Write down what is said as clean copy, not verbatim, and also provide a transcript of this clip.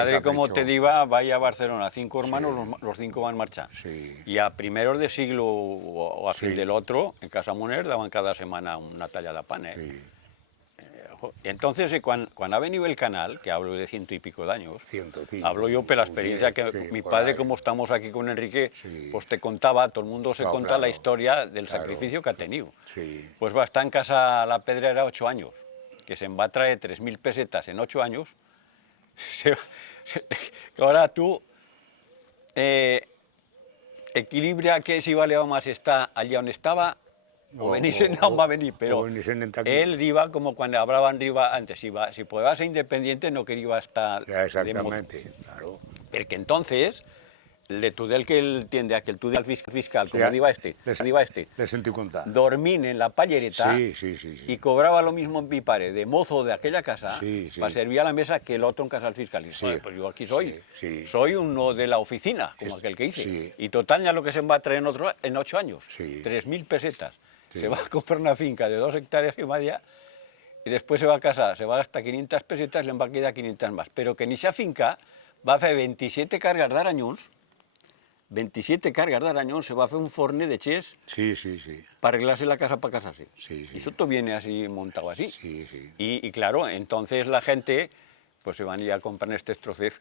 Padre, como te diga, vaya a Barcelona, 5 hermanos, Sí. los 5 van marchar. Sí. Y a primeros de siglo o a fin Sí. del otro, en Casa Moner daban cada semana una talla de pan. Sí. Entonces, cuando ha venido el canal, que hablo de 100 y pico de años, 105, hablo yo por la o experiencia 10, que sí, mi por padre, ahí. como estamos aquí con Enrique, Sí. pues te contaba, todo el mundo se No, cuenta la claro, historia del claro, sacrificio que ha tenido. Sí. Pues va a estar en Casa La Pedrera 8 años, que se va a traer 3.000 pesetas en 8 años. Que ahora tú equilibra que si vale más está allí donde estaba o venís en no va a venir, pero venís en aquí. él iba como cuando hablaban riba antes, si podía ser independiente no quería estar Ya, exactamente, claro. porque entonces le tudel que él tiende a que el tudel fiscal, como Sí, diva este, le sentí contar. dormín en la pallereta Sí, sí, sí, sí. y cobraba lo mismo en mi padre de mozo de aquella casa Sí, sí. para servir a la mesa que el otro en casa del fiscal. Y, Sí, joder, pues yo aquí soy, sí, sí. soy uno de la oficina, como aquel que hice. Sí. Y total, ya lo que se va a traer en 8 años, Sí. 3.000 pesetas. Sí. Se va a comprar una finca de 2 hectáreas y media y después se va a casar, se va a gastar 500 pesetas y le va a quedar 500 más. Pero que en esa finca va a hacer 27 cargas de arañons, 27 cargas de arañón, se va a hacer un forné de ches Sí, sí, sí. para arreglarse la casa para casarse. Sí, sí. Y eso todo viene así montado así. Sí, sí. Y claro, entonces la gente pues se van a ir a comprar estos trocez